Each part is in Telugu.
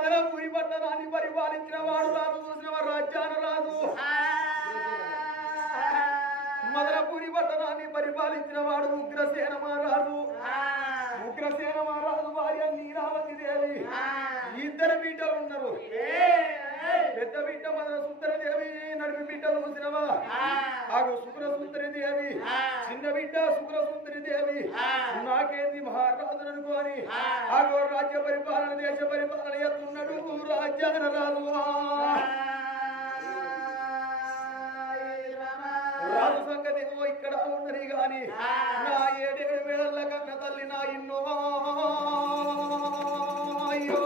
మదనపురి పట్టణాన్ని పరిపాలించిన వాడు రాదు చూసిన వాడు రాజ్యాన రాదు. మదనపురి పట్టణాన్ని పరిపాలించిన వాడు ఉగ్రసేన మహారాజు ఉగ్రసేన మహారాజు భార్య నీరావతి దేవి. ఇద్దరు బిడ్డలు ఉన్నారు. పెద్ద బిడ్డ మదన సుందర దేవి నడిపి బిడ్డ చూసినవా ఆగు శుక్ర సుందరి దేవి చిన్న బిడ్డ శుక్ర సుందరి దేవి నాకేంది మహారాజు అనుకోని ఆగో రాజ్య పరిపాలన దేశ పరిపాలన ఎత్తున్నాడు రాజ్యాన రాజు రాజు సంగతి ఏమో ఇక్కడ ఉన్నది గాని నా ఏడేడు వేళల కన్న తల్లి నా ఇన్నో. అయ్యో.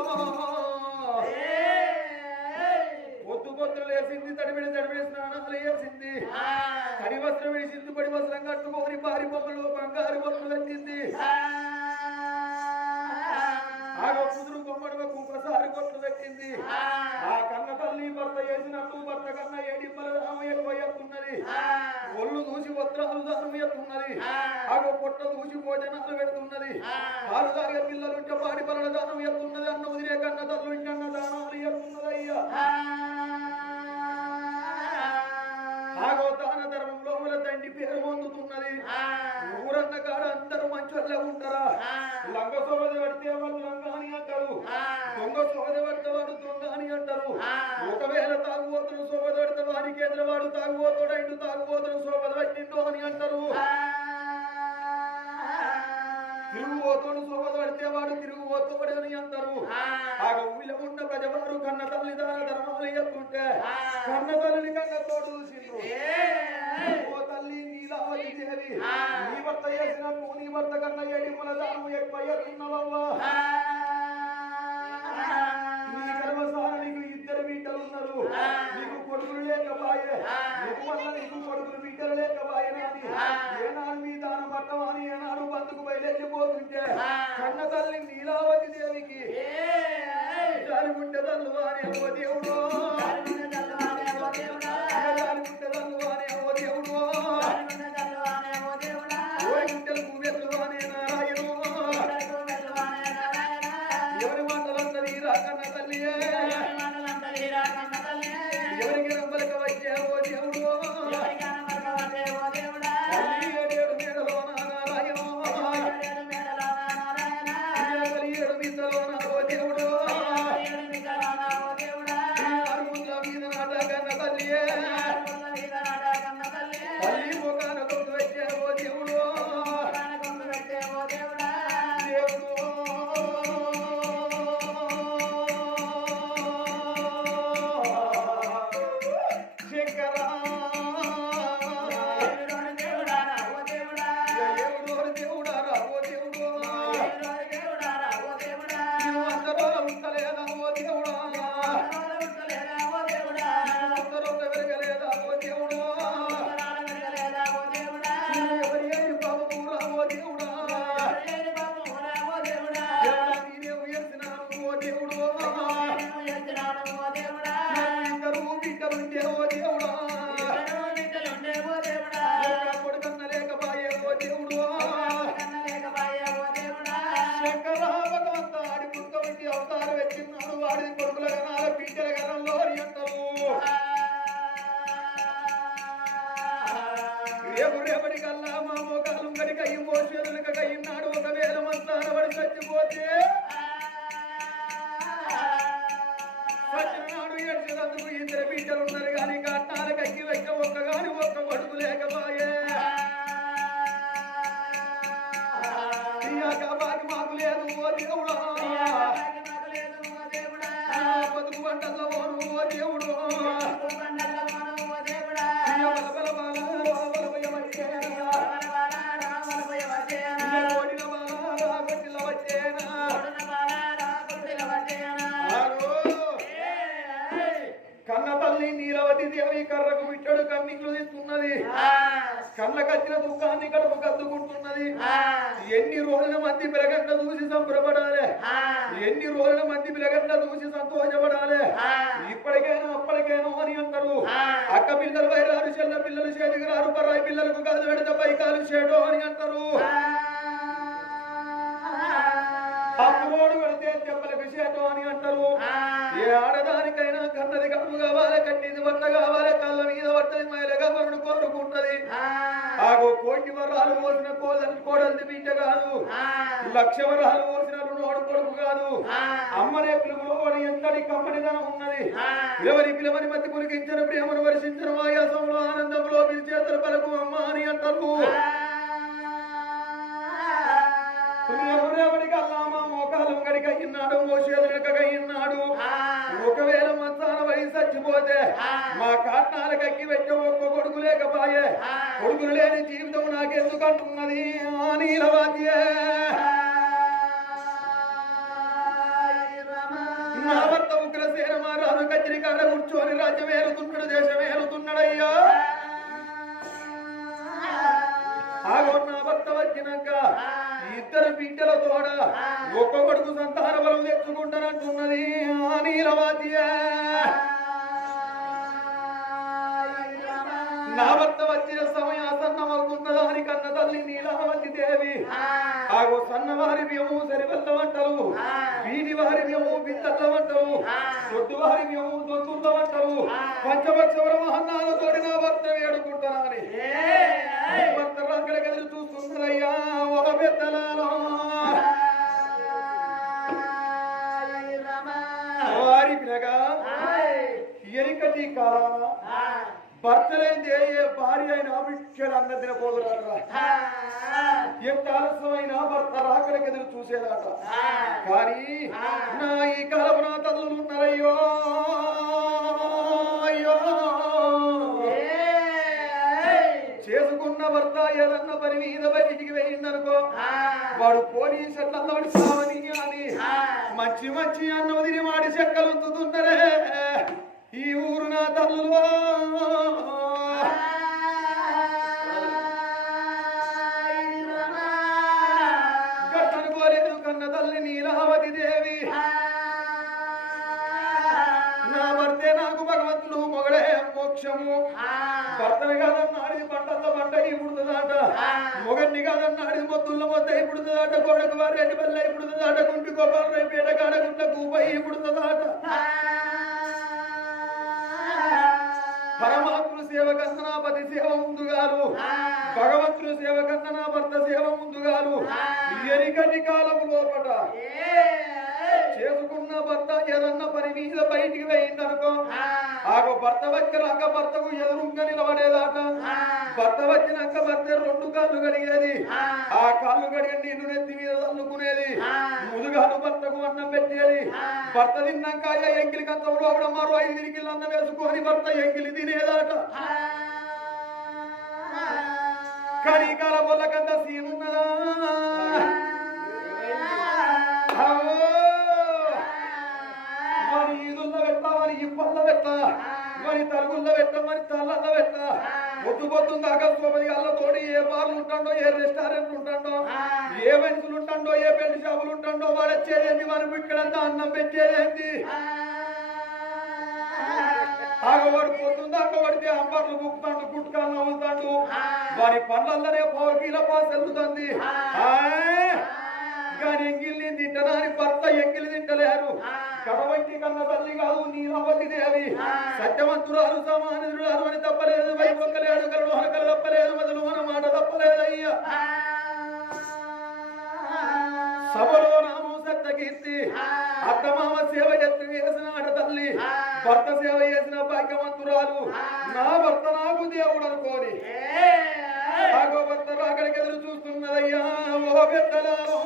తడి వస్త్రం వేసింది పడి వస్త్రం కట్టుకొని భారీ బొమ్మలు బంగారు బొమ్మలు పెట్టింది కుదురు బొమ్మడుగా కుక్కసారి కొట్లు పెట్టింది ఆ కన్న తల్లి భర్త వేసినట్టు భర్త కన్న ఏడిమ్మల రామ ఎక్కువ ఒళ్ళు దూసి వస్త్రాలు దానం ఎత్తున్నది. ఆగో పొట్ట దూసి భోజనాలు పెడుతున్నది. ఆరు తాగే పిల్లలుంటే పాడి పనుల దానం ఎత్తున్నది అన్న ఉదిరే కన్న తల్లు అన్న దానాలు ఎత్తున్నది అయ్యా. ఆగో దాన ధర్మం లోపల తండ్రి పేరు పొందుతున్నది. ఊరన్న కాడ అందరూ మంచోళ్ళే ఉంటారా? లంగ సోదరి పడితే వాళ్ళు లంగ అని అంటారు దొంగ సోదరి పడితే వాడు దొంగ అని అంటారు ఒకవేళ తాగుబోతులు సోబద పడితే వారికి ఎదురవాడు తాగుబోతుడు ఇండు తాగుబోతులు సోబద పట్టిండు అని అంటారు. తిరుగుబోతుడు సోబద పడితే వాడు తిరుగుబోతుడు అని అంటారు. ఆ. ఊళ్ళో ఉన్న ప్రజవారు కన్న తల్లి దాన ధర్మాలు ఎత్తుంటే కన్న తల్లిని కన్న తోడు చూసిండ్రు. ఓ తల్లి నీలావతి దేవి నీ భర్త చేసినట్టు నీ భర్త కన్నా ఏడి మన దాము ఎక్కువ ఇద్దరు బిడ్డలు ఉన్నారు. నీకు కొడుకులు లేకపాయే నీకు వల్ల నీకు కొడుకులు బిడ్డలు లేకపాయే అని ఏనాడు మీ దానం పట్టమని ఏనాడు బంధుకు బయలుపోతుంటే కన్న తల్లి నీలావతి దేవికి జారిగుండె తల్లు అని దేవుడు. రేపు దేవి కర్రకు బిడ్డడు కన్నీళ్ళు తీస్తున్నది. కళ్ళ కచ్చిన దుఃఖాన్ని కడుపు కద్దుకుంటున్నది. ఎన్ని రోజుల మంది పిలగంట చూసి సంబరపడాలి? ఎన్ని రోజుల మంది పిలగంట చూసి సంతోషపడాలి? ఇప్పటికైనా అప్పటికైనా అని అంటారు. అక్క పిల్లలు వైరారు చెల్ల పిల్లలు చేతికి రారు పరాయి పిల్లలకు కాదు పెడితే పైకాలు చేయడం అని అంటారు. అప్పుడోడు పెడితే చెప్పలకు చేయటం అని అంటారు. కొడుకు కావాలి కట్టింది బట్ట కావాలి కళ్ళ మీద పట్టది మైలగా వరుడు కోరుకుంటది. ఆగో కోటి వరాలు పోసిన కోదలు కోడలిది బిడ్డ కాదు. లక్ష వరాలు పోసిన నోడు కొడుకు కాదు. అమ్మనే పిలుపులో వాడు ఎంతటి కమ్మడిదనం ఉన్నది. పిలవని పిలవని మతి పులికించిన ప్రేమను వర్షించిన వాయాసంలో ఆనందంలో పిలిచేతల పలకు అమ్మ అని అంటారు. ఎవరెవరికి మోకాలం గడిక ఇన్నాడు మోసేదనక ఇన్నాడు. ఒకవేళ మంచాన వయసు చచ్చిపోతే మా కాట్నాల కక్కి పెట్టే ఒక్క కొడుకు లేకపాయే కొడుకులు లేని జీవితం నాకెందుకు అంటున్నది నీలవాద్యే నా భర్త ఉగ్రసేన కచ్చిరి కాడ కూర్చొని రాజ్యం ఏలుతున్నాడు దేశం ఏలుతున్నాడయ్యా ఆగో నా భర్త వచ్చినాక ఇద్దరు బిడ్డల తోడ ఒక్కొక్కడుకు సంతాన బలం తెచ్చుకుంటానంటున్నది నీలవాద్య నా భర్త వచ్చిన సమయం అసన్నమవుతున్నదా అని కన్న తల్లి నీలవతి దేవి. ఆగో సన్నవారి బియ్యము సరివల్ల వంటలు. వీడి వారి బియ్యము బిత్తల్ల వంటలు. దొడ్డు వారి బియ్యము దొంతుల వంటలు. పంచపక్షవర మహన్నాలతోటి నా భర్త వేడుకుంటానని. రంగుల ఎదురు చూస్తున్నదయ్యా ఒక పెద్దలలో వారి పిలగా ఎరికటి కాలాన. భర్తలైంది ఏ భార్య అయినా బిడ్డలు అన్న తినపోదురాడరా ఎంత ఆలస్యమైనా భర్త రాకడికి ఎదురు చూసేదాట కానీ నా ఈ కాలం నా ఏదన్నా పని మీద బయటికి వెళ్ళిందనుకో వాడు పోలీసులు అన్నవాడు సావని అని మంచి మంచి అన్నం తిని వాడి చెక్కలు ఉంచుతున్నారే ఈ ఊరు నా తల్లులో కట్టనుకోలేదు కన్న తల్లి నీలావతి దేవి. నా భర్తే నాకు భగవంతుడు మొగడే మోక్షము. భర్తని కాదన్నాడిది పంటల్లో పంట ఇప్పుడుదాట మొగన్ని కాదన్నాడిది మొత్తుల్లో మొత్త ఇప్పుడుదాట కొడుకు వారి రెడ్డి పల్లె ఇప్పుడుదాట కుంటి గోపాల రేపేట కాడగుంట కూపై ఇప్పుడుదాట పరమాత్ముడు సేవ కందనాపతి సేవ ముందుగాలు. భగవంతుడు సేవ కందనా భర్త సేవ ముందుగాలు. ఎరికటి కాలము లోపట. చేసుకున్న భర్త ఏదన్నా పని మీద బయటికి వేయిందనుకో ఆగో భర్త వచ్చినాక భర్తకు ఎదురుగా నిలబడేదాట భర్త వచ్చినాక భర్త రెండు కాళ్ళు కడిగేది. ఆ. కాళ్ళు కడిగి నిన్ను నెత్తి మీద తల్లుకునేది ముదుగాలు భర్తకు అన్నం పెట్టేది. భర్త తిన్నాక అయ్యా ఎంగిలి కంచం లోపల మరో ఐదు గిరికిలు అన్నం వేసుకొని భర్త ఎంగిలి తినేదాట. కానీ కాలం వల్ల కంత సీన్ ఉన్నదా? అవో! మరి ఈదుల్లో పెట్ట మరి ఇప్పల్లో పెట్ట మరి తలుగుల్లో పెట్ట మరి తల్లల్లో పెట్ట. పొద్దు పొద్దు దాకా సోపది తోడి ఏ బార్లు ఉంటాడో ఏ రెస్టారెంట్ ఉంటాడో ఏ మనుషులు ఉంటాడో ఏ పెళ్ళి షాపులు ఉంటాడో వాడు వచ్చేదేంది వాడు ఇక్కడంతా అన్నం పెట్టేదేంది ఆగవాడు పొద్దున్న దాకా పడితే అంబర్లు బుక్కుతాడు గుట్కాలు నవ్వుతాడు వారి పనులల్లనే పోకీల పాస్ వెళ్తుంది కానీ ఎంగిల్ని తింటనాని భర్త ఎంగిలి తింటలేరు. కడవంటి కన్న తల్లి కాదు నీలవతి దేవి. సత్యవంతురాలు సమానురాలు అని తప్పలేదు వైపొక్కలేడు కలడు హనకలు తప్పలేదు మొదలు మన మాట తప్పలేదయ్యా సభలో నామం సత్యకీర్తి అత్తమామ సేవ ఎత్తు చేసిన ఆట తల్లి. భర్త సేవ చేసిన భాగ్యవంతురాలు. నా భర్త నాకు దేవుడు అనుకోని. భర్త ఎదురు చూస్తున్నదయ్యా ఓ పెద్దలారో.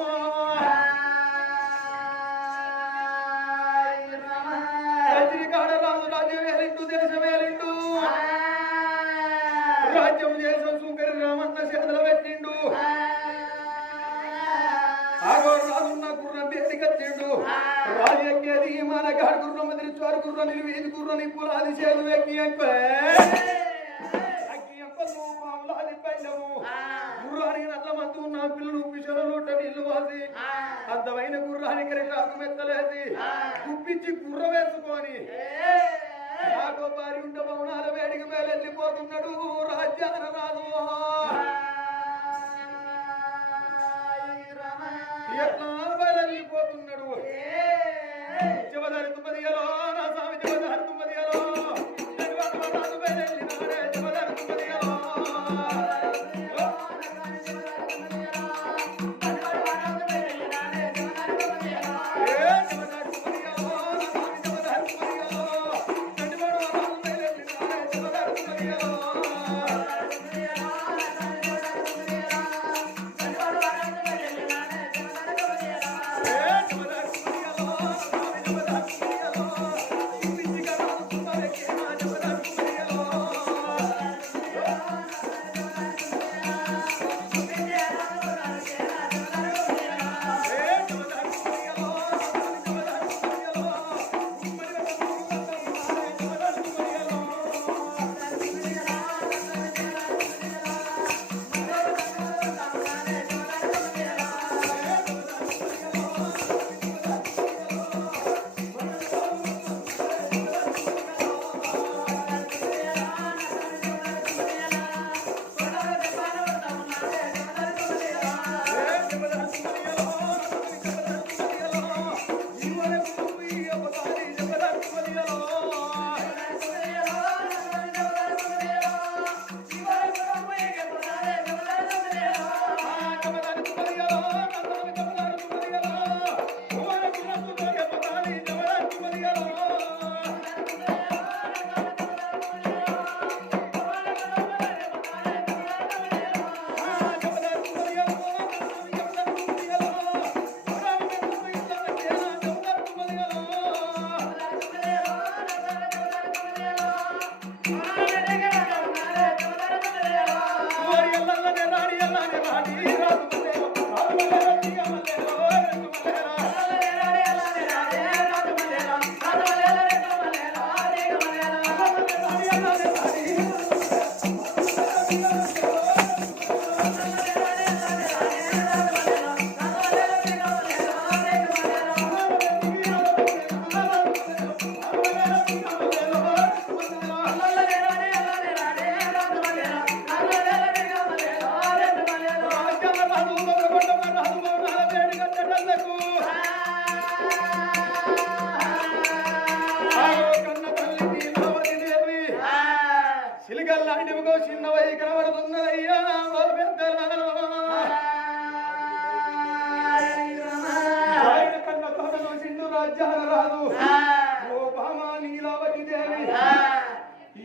బేదికచ్చిండు రాజు ఎక్కేది మన గాడి గుర్రం ఎదిరించారు గుర్రం నిలివి ఇది గుర్రం నిప్పులు అది చేదు ఎక్కి గుర్రానికి నల్ల మందు ఉన్న పిల్లలు పిల్లలు నీళ్ళు వాసి. అందమైన గుర్రానికి రెండు మెత్తలేసి. గుప్పించి గుర్ర వేసుకొని. నాకో భార్య భవనాల వేడికి మేలెళ్ళిపోతున్నాడు రాజ్యాన రాదు ఎట్లా బయలుపోతున్నాడు జబదారి జగదత్మనిలో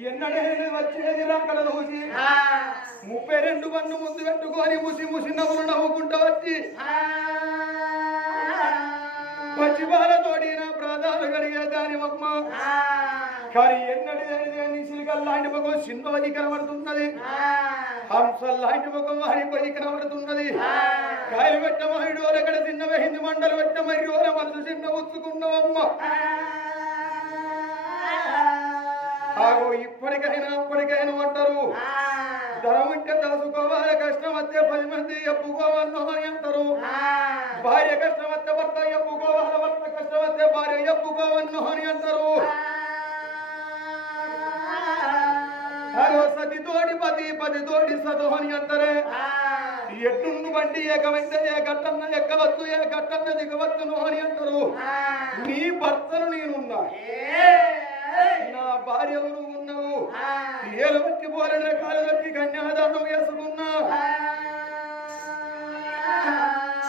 ఎన్నడేది వచ్చేది చూసి ముప్పై రెండు పన్ను ముందు పెట్టుకొని ముసి ముసి నవ్వులు నవ్వుకుంటూ వచ్చి పచ్చి బాలతోడి నా ప్రాధాలు కలిగే దాని అమ్మ. కానీ ఎన్నడి సిలికల్లాంటి ముఖం సింధువది కనబడుతున్నది. హంసల్లాంటి ముఖం హరిపోయి కనబడుతున్నది. కాయలు పెట్ట మహిళ ఎక్కడ చిన్న వహింది మండలు పెట్ట మరి మనసు చిన్న ఉచ్చుకున్నవమ్మ ఆగో ఇప్పటికైనా అప్పటికైనా అంటారు ధనం ఉంటే దాచుకోవాలి కష్టం వస్తే పది మంది ఎప్పుకోవాలను అని అంటారు భార్య కష్టం వస్తే భర్త ఎప్పుకోవాలి భర్త కష్టం వస్తే భార్య ఎప్పుకోవన్ను అని అంటారు ఆగో సతి తోడి పది పది తోడి సతో అని అంటారే ఎట్టుండు బండి ఏకమైతే ఏ గట్టన్న ఎక్కవచ్చు ఏ గట్టన్న దిగవచ్చును అని అంటారు నీ భర్తను నేనున్నా నువ్వు ఉన్నావు. ఏలు వచ్చి పోలనే కాలు వచ్చి కన్యాదానం వేసుకున్నా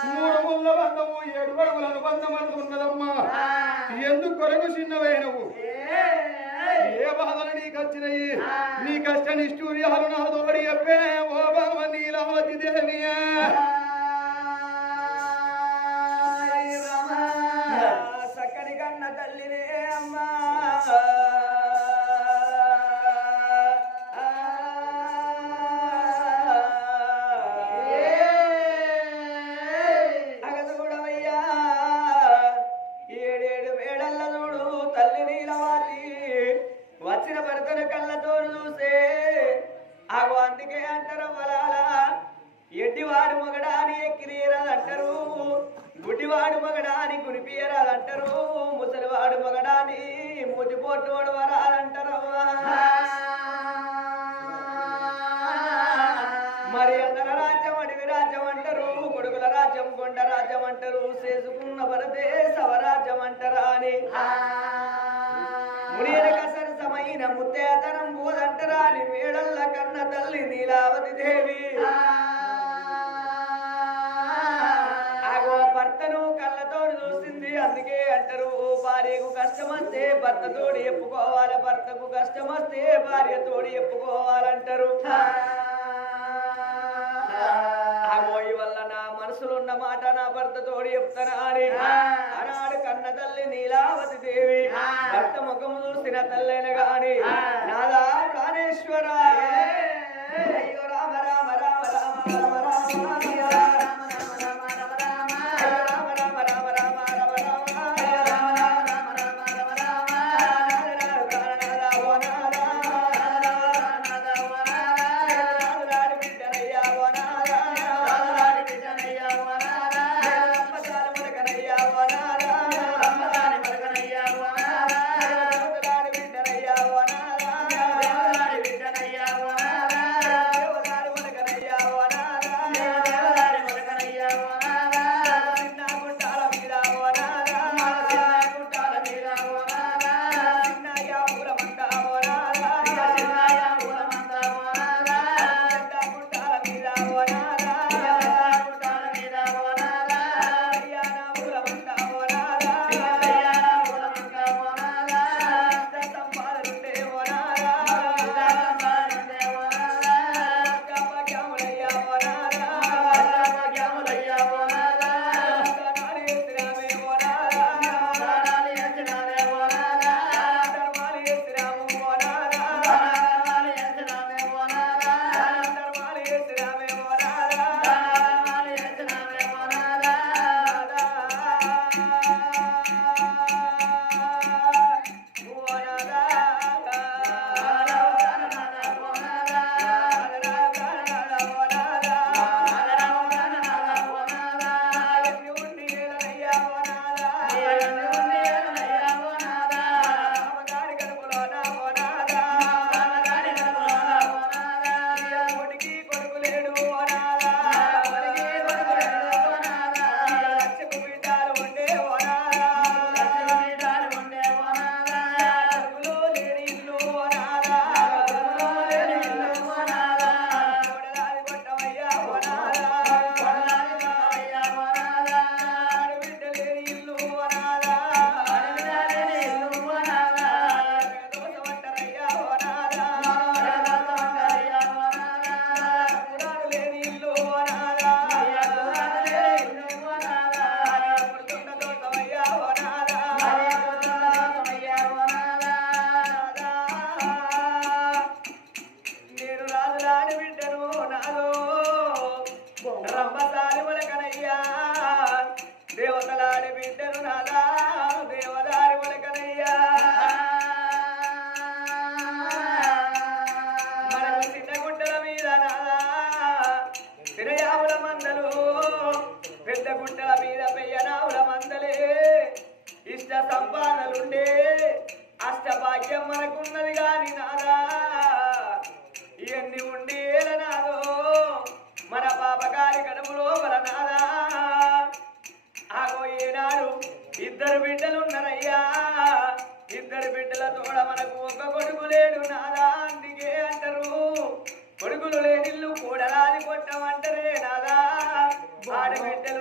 మూడు ముళ్ళ బంధము ఏడు అడుగుల అనుబంధం అనుకున్నదమ్మా ఎందుకు కొరకు చిన్నవైనవు. ఏ. బాధలు నీకు వచ్చినాయి? నీ కష్ట నిష్ఠూర్యాలు నా తోడి చెప్పే ఓ బావ నీలావతి దేవియా. సక్కని కన్న తల్లినే మునియనక సరసమైన ముత్తేతనం బోధంటరా అని మేడల్ల కన్న తల్లి నీలావతి దేవి. ఆగో భర్తను కళ్ళతో చూసింది అందుకే అంటారు భార్యకు కష్టమస్తే భర్తతోడు భర్తతోడి చెప్పుకోవాలి భర్తకు కష్టమస్తే భార్యతోడు చెప్పుకోవాలంటారు. ఆగోయి వల్ల నా మనసులో ఉన్న మాట నా భర్తతోడు చెప్తానా అని కన్న తల్లి నీలావతి దేవి. భర్త ముఖము చూసిన తల్లైన గాని నాదా ప్రాణేశ్వర తోడి బిడ్డల తోడ మనకు ఒక్క కొడుకు లేడు. నాదా అందుకే అంటారు. కొడుకులు లేనిల్లు కూడలాది కొట్టమంటారే నాదా ఆడబిడ్డలు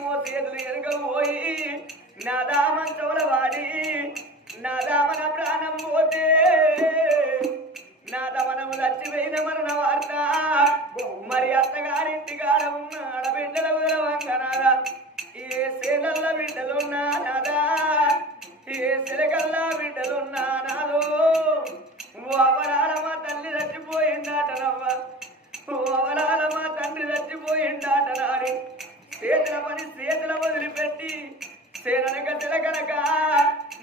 ఓ తేదులు నా దామంతవుల వాడి నా దామన ప్రాణం పోతే నా దమనము చచ్చిపోయిన మరణ వార్త మరి అత్తగారింటి కాడ ఉన్న ఆడబిడ్డల వదలవంగనాదా ఏ సేలల్ల బిడ్డలున్నా నాదా? ఏ సెలకల్లా బిడ్డలున్నా నాదో? ఓ అవరాలమా తల్లి చచ్చిపోయిందాటనవ్వ ఓ అవరాలమా తండ్రి చచ్చిపోయిందాట నాడి. చేతుల పని చేతుల వదిలిపెట్టి సేననక తిలకనక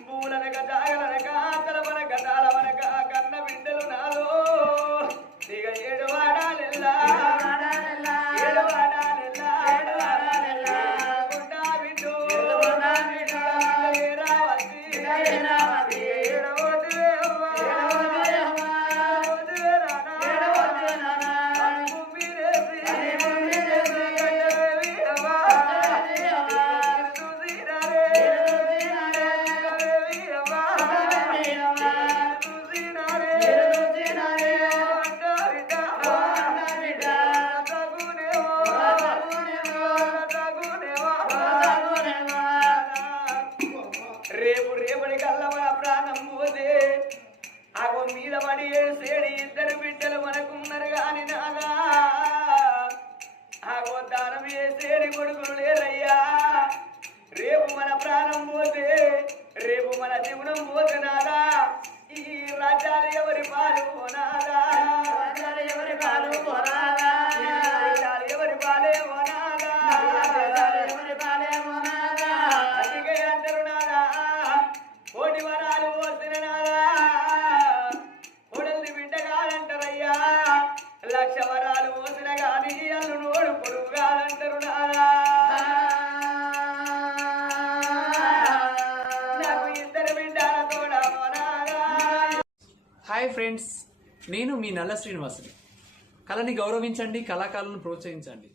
భూలనక జాగలనక తలవనక తాళవనక కన్న బిడ్డలు నాలో. ఇక ఏడవాడాలెల్లా. నల్ల శ్రీనివాసుని. కళని గౌరవించండి కళాకారులను ప్రోత్సహించండి.